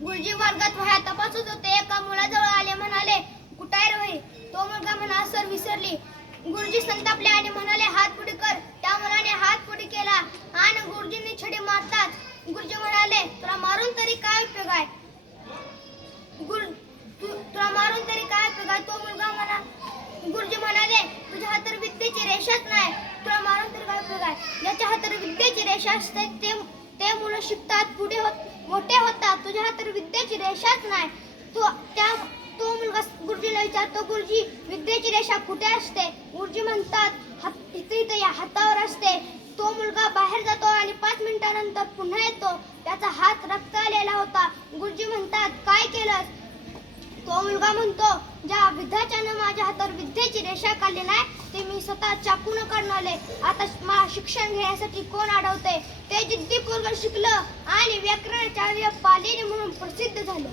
गुरुजी वर्गात वह्या तपासत होते. एका मुलाजवळ आले, म्हणाले, कुठं आहे रे वही? तो मुलगा म्हणा, सर विसरली. गुरुजी संतापले आणि म्हणाले, हात पुढे कर. त्या मुलाने हात पुढे केला आणि गुरुजींनी छडी मारताच गुरुजी म्हणाले, तुला मारून तरी काय उपयोग आहे? तुला मारून तरी काय उपयोग आहे? तो मुलगा म्हणा, गुरुजी म्हणाले, तुझ्या हातावर विद्येची रेषाच नाही, तुला मारून तरी काय उपयोग आहे? ज्याच्या हातावर विद्येची रेषा असते ते मुलं शिकतात, पुढे मोठे होतात. तुझ्या हातावर विद्येची रेषाच नाही. तो मुलगा गुरुजीला विचारतो, गुरुजी विद्येची रेषा कुठे असते? गुरुजी म्हणतात, इथे या हातावर असते. तो मुलगा बाहेर जातो आणि 5 मिनिटानंतर पुन्हा येतो. त्याचा हात रक्त आलेला होता. गुरुजी म्हणतात, काय केलंस? तो मुलगा म्हणतो, ज्या विद्याच्यानं माझ्या हातावर विद्येची रेषा काढली नाही, ते मी स्वतः चाकून काढून आले. आता मला शिक्षण घेण्यासाठी कोण अडवते? ते जिद्दीपूर्वक शिकलं आणि व्याकरणाचार्य पालिनी म्हणून प्रसिद्ध झालं.